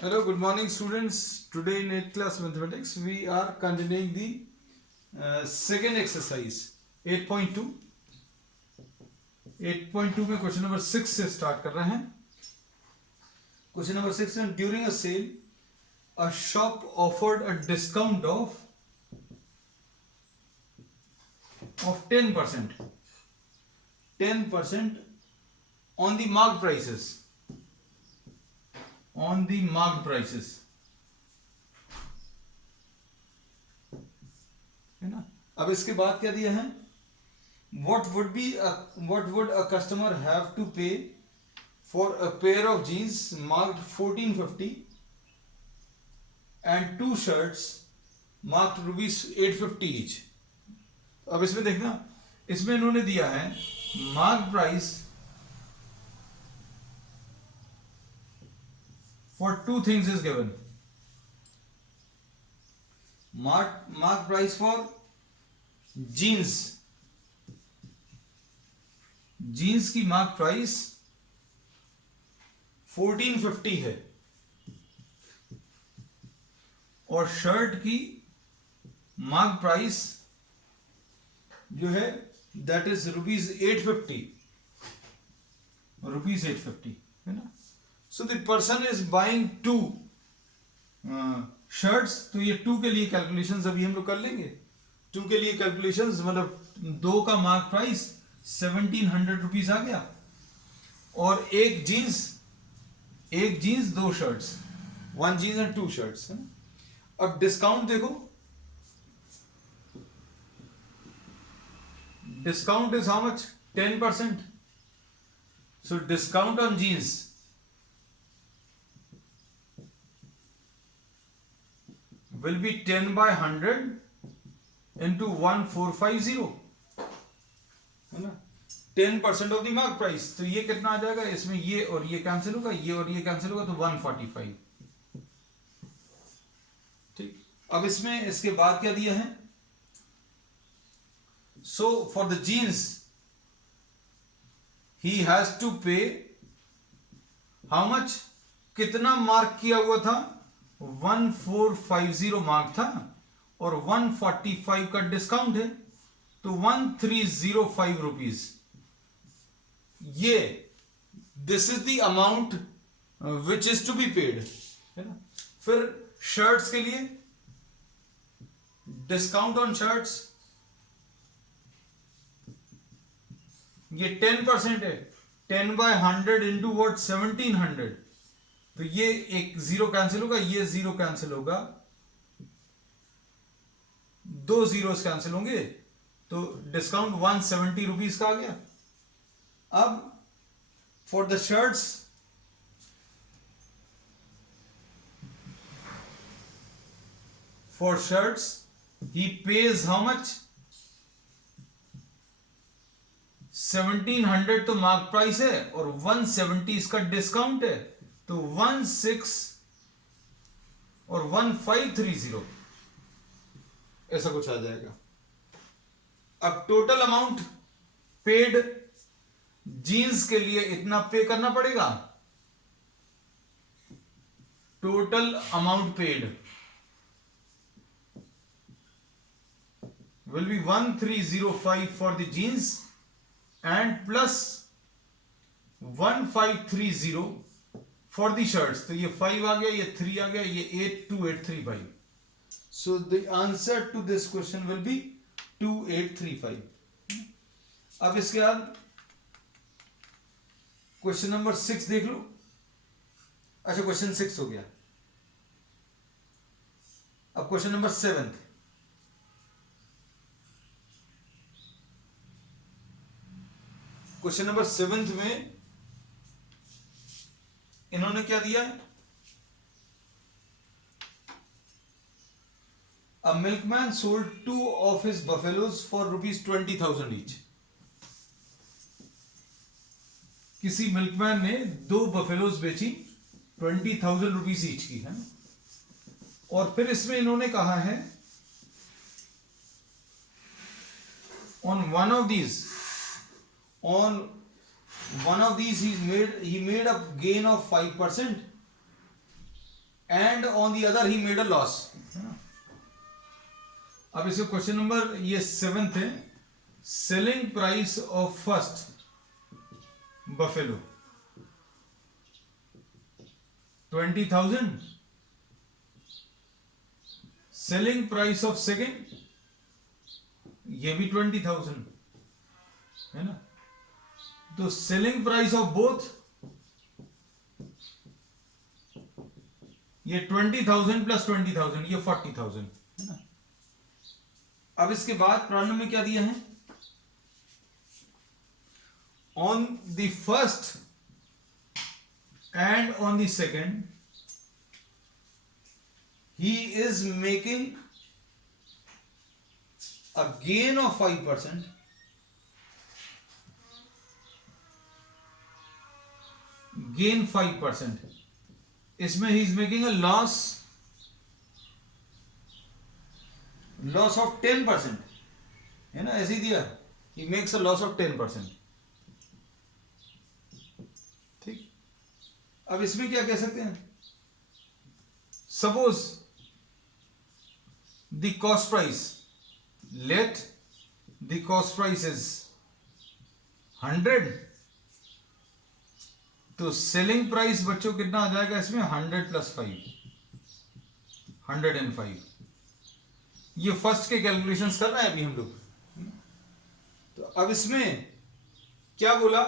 Hello, good morning students. Today in 8th class mathematics we are continuing the second exercise 8.2. 8.2 में question number 6 से start कर रहे हैं. Question number 6 में during a sale a shop offered a discount of 10% on the marked prices. है ना. अब इसके बाद क्या दिया है, what would a customer have to pay for a pair of jeans marked 1450 and two shirts marked rupees 850 each. अब इसमें देखना, इसमें इन्होंने दिया है mark price for two things is given. Mark price for jeans की मार्क प्राइस 1450 है और शर्ट की मार्क प्राइस जो है दैट इज रुपीज 850 है ना. So the person is buying two shirts. तो ये टू के लिए कैलकुलेशंस अभी हम लोग कर लेंगे. टू के लिए कैलकुलेशंस मतलब दो का मार्क प्राइस 1700 रुपीज आ गया और एक जीन्स दो shirts, one jeans and two shirts है ना. अब डिस्काउंट देखो, discount is how much 10%. So discount on jeans will be 10 by 100 into 1450 है ना. 10% ऑफ द मार्क प्राइस. तो ये कितना आ जाएगा, इसमें ये और ये कैंसिल होगा, ये और ये कैंसिल होगा, तो 145. ठीक. अब इसमें इसके बाद क्या दिया है, so for the jeans he has to pay how much, कितना मार्क किया हुआ था, 1450 मार्क था और 145 का डिस्काउंट है तो 1305 रुपीज. ये this is the amount which is to be paid है ना. फिर शर्ट्स के लिए डिस्काउंट ऑन शर्ट्स ये 10% है. 10 by 100 इंटू वॉट 1700. तो ये एक जीरो कैंसिल होगा, ये जीरो कैंसिल होगा, दो जीरोस कैंसिल होंगे तो डिस्काउंट 170 रुपीज का आ गया. अब for the shirts he page how much 1700 तो मार्क प्राइस है और 170 इसका डिस्काउंट है तो 16 और 1530 ऐसा कुछ आ जाएगा. अब टोटल अमाउंट पेड जीन्स के लिए इतना पे करना पड़ेगा. Total amount paid will be 1305 for the jeans and plus 1530 for the shirts. तो ये 5 आ गया, ये 3 आ गया, ये 82835. So the answer to this question will be 2835. अब इसके बाद क्वेश्चन नंबर 6 देख लो. अच्छा, क्वेश्चन 6 हो गया. अब क्वेश्चन नंबर 7. क्वेश्चन नंबर 7 में इन्होंने क्या दिया, a milkman sold 2 of his buffaloes for rupees 20,000 each. किसी मिल्कमैन ने 2 बफेलोज बेची 20,000 रुपीज ईच की है. और फिर इसमें इन्होंने कहा है on one of these he made a gain of 5%. And on the other he made a loss. अब इसको क्वेश्चन नंबर ये 7th है, selling price of first buffalo 20,000, selling price of second ये भी 20,000 है ना। तो सेलिंग प्राइस ऑफ बोथ ये 20,000 प्लस 20,000 ये 40,000 है ना। अब इसके बाद प्रॉब्लम में क्या दिया है, on the first and on the second he is making a gain of 5%, gain 5%, इसमें he is making a loss of 10% है ना, ऐसे ही दिया, he makes a loss of 10%। ठीक, अब इसमें क्या कह सकते हैं, suppose the cost price, let the cost price is 100, तो सेलिंग प्राइस बच्चों कितना आ जाएगा इसमें 100 प्लस 5, 105। ये फर्स्ट के कैलकुलेशंस कर रहे हैं अभी हम लोग। तो अब इसमें क्या बोला,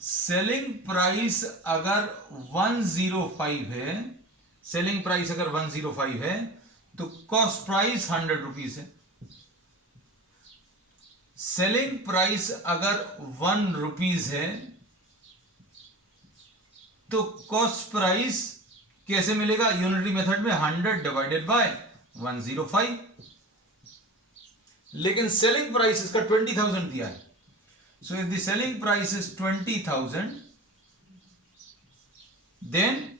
सेलिंग प्राइस अगर 105 है, सेलिंग प्राइस अगर 105 है तो कॉस्ट प्राइस 100 रुपीज है। सेलिंग प्राइस अगर 1 रुपीज है तो कॉस्ट प्राइस कैसे मिलेगा, यूनिटरी मेथड में 100 डिवाइडेड बाय 105। लेकिन सेलिंग प्राइस इसका 20,000 दिया है, so if the selling price is 20,000 then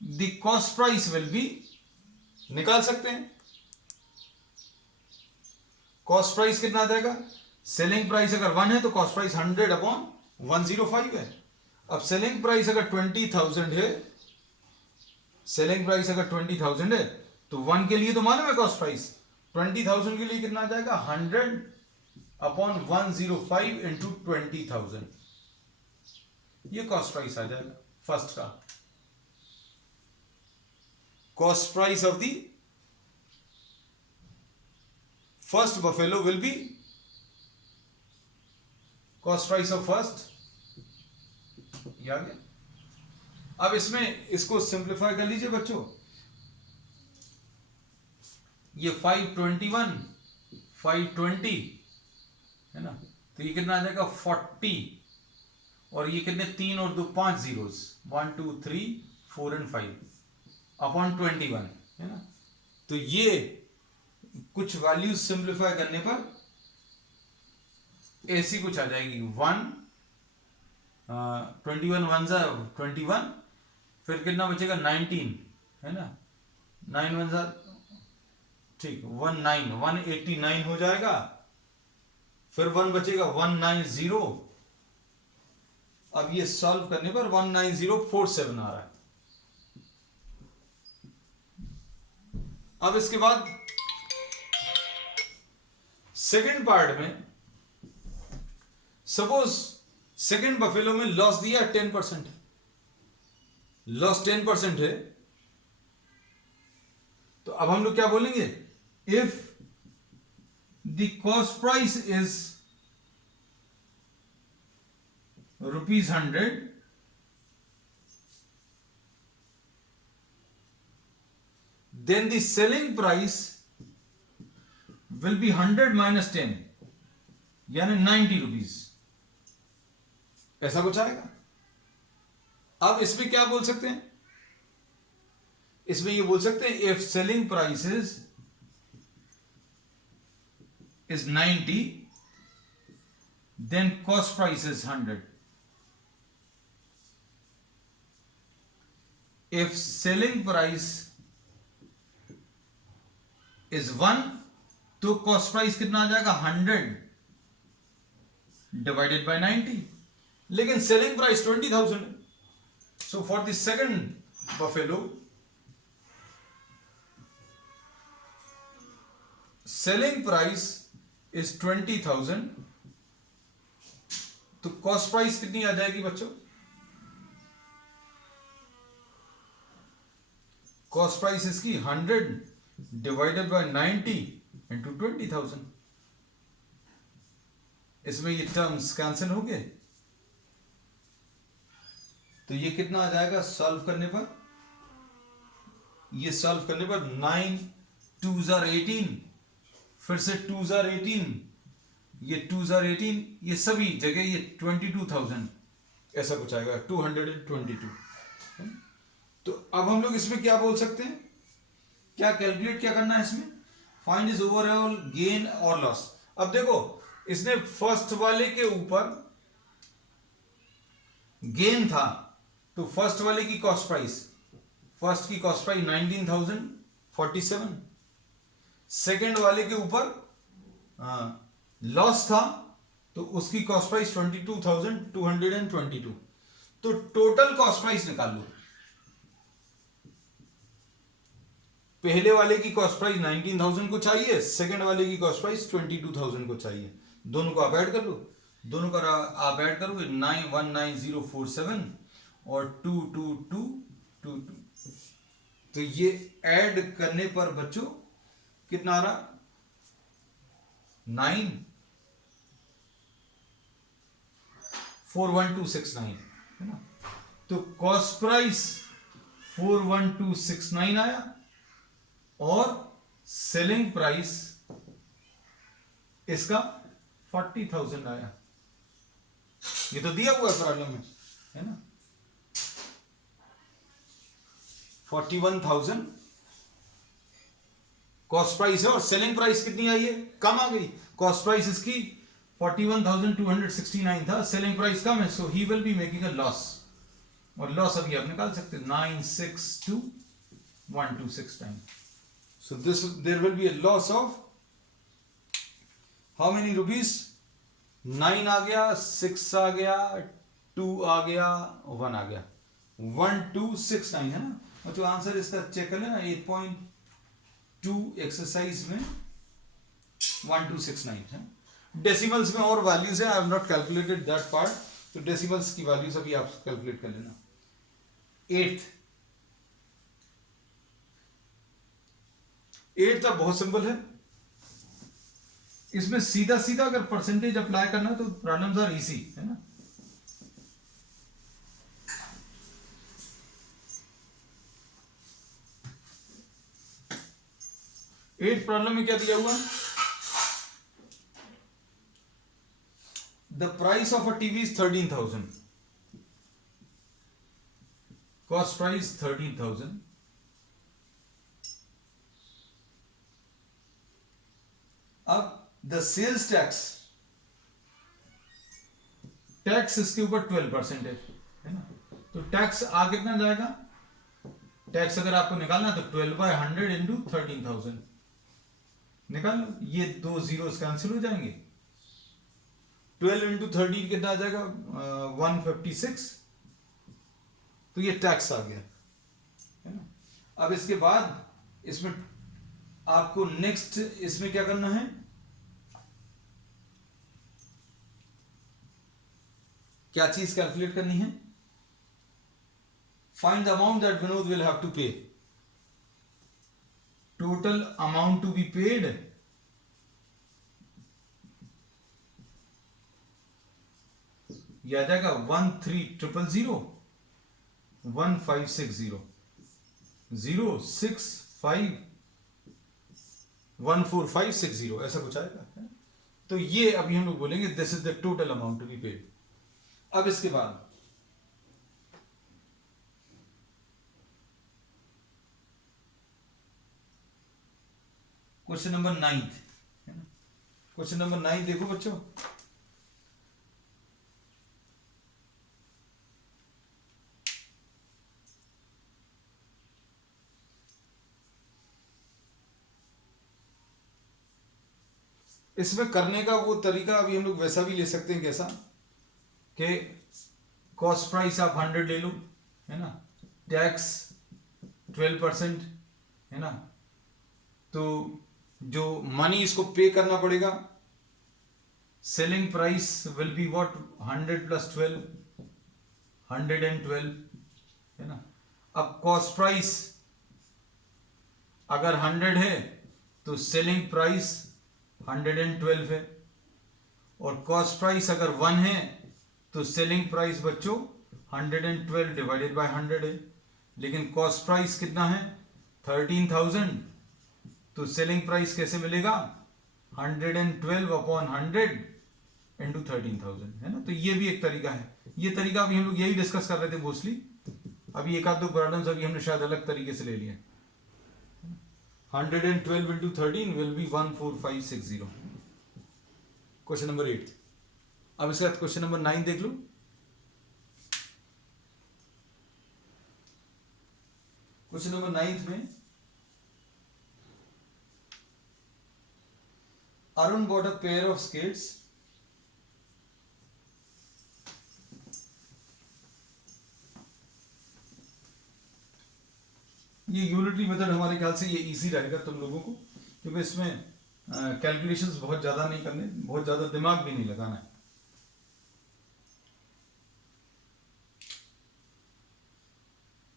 the cost price will be, निकाल सकते हैं कॉस्ट प्राइस कितना आ जाएगा, सेलिंग प्राइस अगर 1 है तो कॉस्ट प्राइस 100 अपॉन 105 है। अब सेलिंग प्राइस अगर 20,000 है, सेलिंग प्राइस अगर 20,000 है तो 1 के लिए तो मालूम है कॉस्ट प्राइस, 20,000 के लिए कितना आ जाएगा 100 अपॉन 105 इंटू 20,000, ये कॉस्ट प्राइस आ जाएगा फर्स्ट का। Cost price of the first buffalo will be, cost price of first, ये आ गया। अब इसमें इसको सिंप्लीफाई कर लीजिए बच्चों, ये 521 520 है ना, तो ये कितना आ जाएगा 40, और ये कितने 3 और 2 5 जीरोस 1 2 3 4 एंड 5 अपॉन 21 है ना। तो ये कुछ वैल्यूज सिंप्लीफाई करने पर ऐसी कुछ आ जाएगी 21 1 जा 21, फिर कितना बचेगा 19 है ना, 9 1 जा ठीक 189 हो जाएगा, फिर 1 बचेगा 190, अब ये सॉल्व करने पर 19047 आ रहा है। अब इसके बाद सेकंड पार्ट में सपोज सेकंड बफेलो में लॉस दिया 10%, लॉस 10% है, तो अब हम लोग क्या बोलेंगे, if the cost price is ₹100, then the selling price will be 100 minus 10, यानी 90 रुपीज, ऐसा कुछ आएगा। अब इसमें क्या बोल सकते हैं, इसमें ये बोल सकते हैं if selling price is 90 then cost price is 100. If selling price is 1 तो cost price कितना आ जाएगा 100 divided by 90, लेकिन selling price 20,000 है, so for the second buffalo selling price is 20,000, तो कॉस्ट प्राइस कितनी आ जाएगी बच्चों? कॉस्ट प्राइस इसकी 100 डिवाइडेड बाय 90 इंटू 20,000। इसमें ये टर्म्स कैंसिल हो गए, तो ये कितना आ जाएगा सॉल्व करने पर? ये सॉल्व करने पर 9 2s are 18, फिर से 2s are 18, ये 2s are 18, ये सभी जगह ये 22,000 ऐसा कुछ आएगा, 222। तो अब हम लोग इसमें क्या बोल सकते हैं, क्या कैलकुलेट क्या करना है इसमें? फाइंड इज ओवरऑल गेन और लॉस। अब देखो इसने फर्स्ट वाले के ऊपर गेन था, तो फर्स्ट वाले की कॉस्ट प्राइस, फर्स्ट की कॉस्ट प्राइस 19,047, सेकेंड वाले के ऊपर लॉस था, तो उसकी कॉस्ट प्राइस 22,222। तो टोटल कॉस्ट प्राइस निकाल लो। पहले वाले की कॉस्ट प्राइस 19,000 को चाहिए, सेकेंड वाले की कॉस्ट प्राइस 22,000 को चाहिए। दोनों को आप ऐड कर लो, दोनों का आप ऐड करोगे 919047 और 22222, तो ये ऐड करने पर बच्चों कितना आ रहा? 9,41269 है ना। तो कॉस्ट प्राइस 41269 आया और सेलिंग प्राइस इसका 40,000 आया। ये तो दिया हुआ है प्रॉब्लम में, है ना। 41,000 कॉस्ट प्राइस है और सेलिंग प्राइस कितनी आई है? कम आ गई। कॉस्ट प्राइस इसकी 41,269 था, सेलिंग प्राइस कम है, so he will be making a loss. और लॉस अभी आप निकाल सकते हैं 962,126 time. So there will be a loss of how many rupees? 9 आ गया, 6 आ गया, 2 आ गया, 1 आ गया, 1269 है ना। और जो आंसर इसका चेक कर लेना 8.2 एक्सरसाइज में 1269 है। डेसिमल्स में और वैल्यूज है, I have not calculated that part, तो डेसिमल्स की वैल्यूज अभी आप कैलकुलेट कर लेना। 8 तो बहुत सिंपल है, इसमें सीधा सीधा अगर परसेंटेज अप्लाई करना तो प्रॉब्लम्स आर इजी, है ना। एट प्रॉब्लम में क्या दिया हुआ? The price of a TV is 13,000, cost price 13,000, अब द सेल्स टैक्स, टैक्स इसके ऊपर 12% है ना। तो टैक्स आ कितना जाएगा? टैक्स अगर आपको निकालना तो 12/100 इंटू 13,000 निकाल लो, ये दो जीरोस कैंसिल हो जाएंगे। 12 इंटू 13 कितना आ जाएगा? 156, तो ये टैक्स आ गया, है ना। अब इसके बाद इसमें आपको नेक्स्ट इसमें क्या करना है? क्या चीज कैलकुलेट करनी है? Find the amount that Vinod will have to pay, total amount to be paid यह आ जाएगा 13,000 1560 065 14560 ऐसा कुछ आएगा। तो ये अभी हम लोग बोलेंगे this is the total amount to be paid. अब इसके बाद क्वेश्चन नंबर 9 है ना। क्वेश्चन नंबर 9 देखो बच्चों, इसमें करने का वो तरीका अभी हम लोग वैसा भी ले सकते हैं, कैसा कि कॉस्ट प्राइस आप 100 ले लो, है ना, टैक्स 12% है ना, तो जो मनी इसको पे करना पड़ेगा, selling price will be what 100 plus 12, 112 है ना। अब कॉस्ट प्राइस अगर 100 है तो सेलिंग प्राइस 112 है, और कॉस्ट प्राइस अगर 1 है तो सेलिंग प्राइस बच्चों 112 डिवाइडेड बाय 100 है। लेकिन कॉस्ट प्राइस कितना है 13,000, तो सेलिंग प्राइस कैसे मिलेगा 112 अपॉन 100 इंटू 13,000 है ना। तो ये भी एक तरीका है। ये तरीका अभी हम लोग यही डिस्कस कर रहे थे मोस्टली। अभी एक आध दो प्रॉब्लम्स अभी हमने शायद अलग तरीके से ले लिए। 112 into 13 will be 14560। Question number 8। अब इसके बाद क्वेश्चन नंबर 9 देख लो। क्वेश्चन नंबर 9 में Arun bought a pair of skates ये यूनिटरी मेथड हमारे ख्याल से ये इजी रहेगा तुम लोगों को, क्योंकि इसमें कैलकुलेशंस बहुत ज़्यादा नहीं करने, बहुत ज़्यादा दिमाग भी नहीं लगाना है।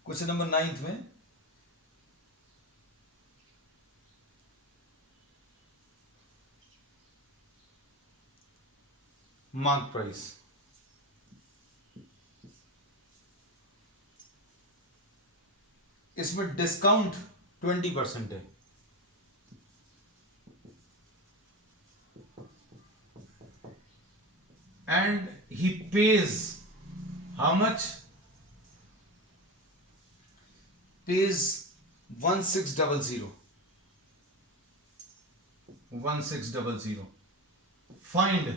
क्वेश्चन नंबर 9 में मार्क प्राइस, इसमें डिस्काउंट 20% है, and he page how much, page 1600 1600। Find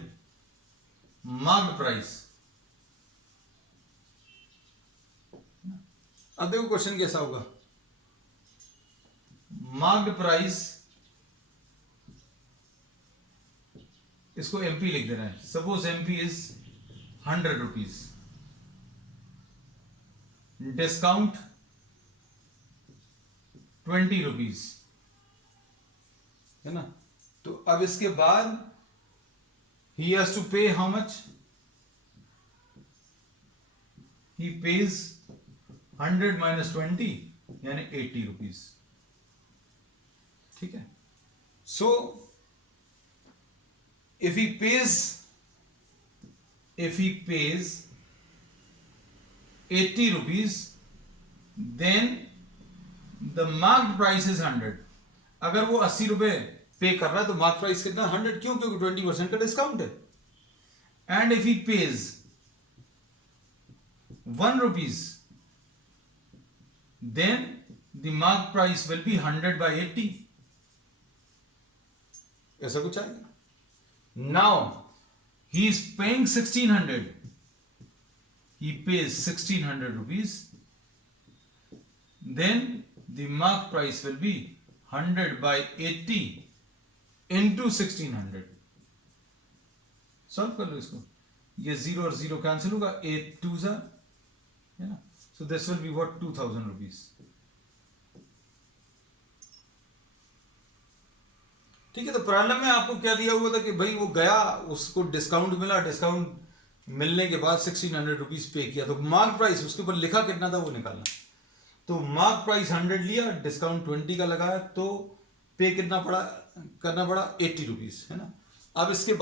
marked price. अब देखो क्वेश्चन कैसा होगा। मार्क्ड प्राइस, इसको एमपी लिख देना है। Suppose MP is 100 rupees, discount 20 rupees है ना। तो अब इसके बाद he has to pay how much, he pays 100 minus 20 यानी 80 रुपीज। ठीक है। सो if he pays 80 rupees, then the marked price is 100। अगर वो 80 रुपए पे कर रहा है तो मार्क प्राइस कितना 100, क्यों? क्योंकि 20% का डिस्काउंट है। And if he pays 1 rupees, then the mark price will be 100 by 80, ऐसा कुछ आएगा। Now he is paying 1600, he pays 1600 rupees, then the mark price will be 100 by 80 into 1600। Solve कर लो इसको, ये 0 और 0 कैंसिल होगा, 8 2s है ना। So this will be what 2000 rupees. ठीक है। तो प्रॉब्लम में आपको क्या दिया हुआ था कि भाई वो गया, उसको डिस्काउंट मिला, डिस्काउंट मिलने के बाद 1600 रुपीज पे किया, तो मार्क प्राइस उसके ऊपर लिखा कितना था वो निकालना। तो मार्क प्राइस 100 लिया, डिस्काउंट 20 का लगाया, तो पे कितना पड़ा, करना पड़ा 80 रुपीज है ना। अब इसके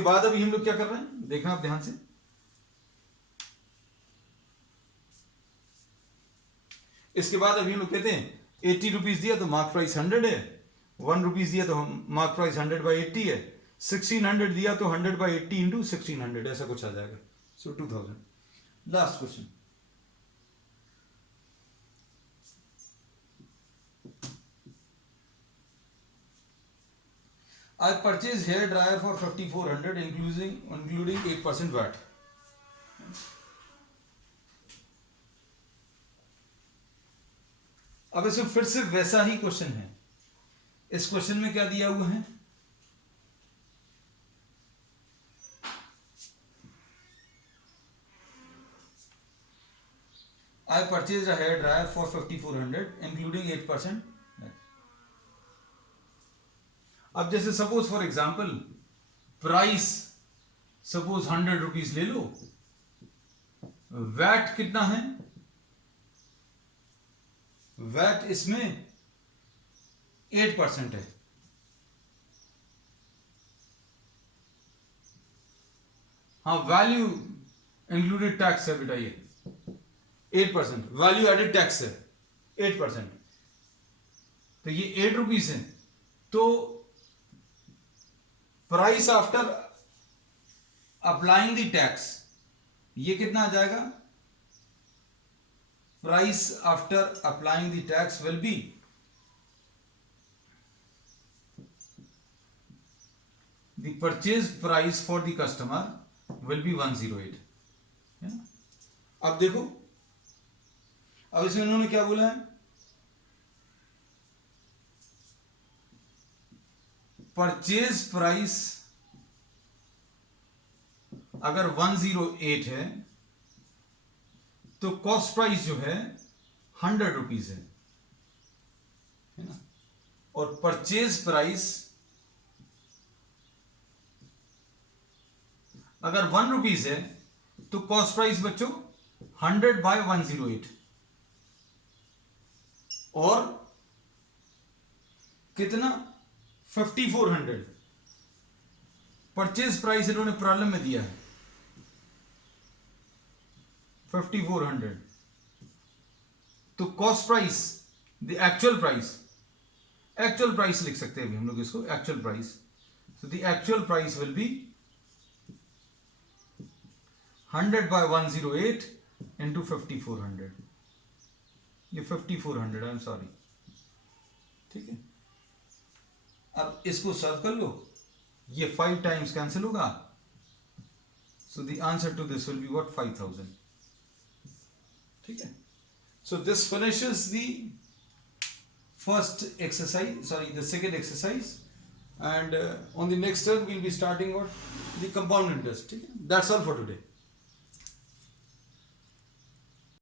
बाद अभी हम लोग क्या कर रहे हैं, देखना आप ध्यान से। इसके बाद अभी हम लोग कहते हैं 80 रुपीज दिया तो मार्क प्राइस 100 है, 1 रुपीज दिया तो मार्क प्राइस 100 by 80 है, 1600 दिया तो 100 by 80 इंटू 1600 ऐसा कुछ आ जाएगा। सो 2000। Last question, I purchased hair dryer for 5400 including 8% VAT। अब इसमें फिर से वैसा ही क्वेश्चन है। इस क्वेश्चन में क्या दिया हुआ है, I purchased a hair dryer for 5400 including 8% अब जैसे suppose for example price suppose 100 rupees ले लो, वैट कितना है, वैट इसमें 8% है। हाँ, वैल्यू इंक्लूडेड टैक्स है बेटा, ये 8%, वैल्यू एडेड टैक्स है 8%, तो ये 8 रुपीज है। तो price after applying the tax ये कितना आ जाएगा, price after applying the tax will be the purchase price for the customer will be 108, है ना। अब देखो, अब इसमें उन्होंने क्या बोला है, परचेज प्राइस अगर 108 है तो कॉस्ट प्राइस जो है 100 रुपीज है ना। और परचेज प्राइस अगर 1 रुपीज है तो कॉस्ट प्राइस बच्चों 100/108, और कितना 5400 परचेज प्राइस इन्होंने प्रॉब्लम में दिया है 5400, तो cost price the actual price लिख सकते हैं अभी हम लोग इसको, actual price, so the actual price will B 100/108 into 5400, ये 5400, आई एम सॉरी, ठीक है। अब इसको सॉल्व कर लो, ये 5 टाइम्स कैंसिल होगा, so the answer to this will be what 5000, ठीक है। So this finishes the first exercise, sorry the second exercise, and on the next turn we'll be starting what the compound interest, ठीक है। That's all for today.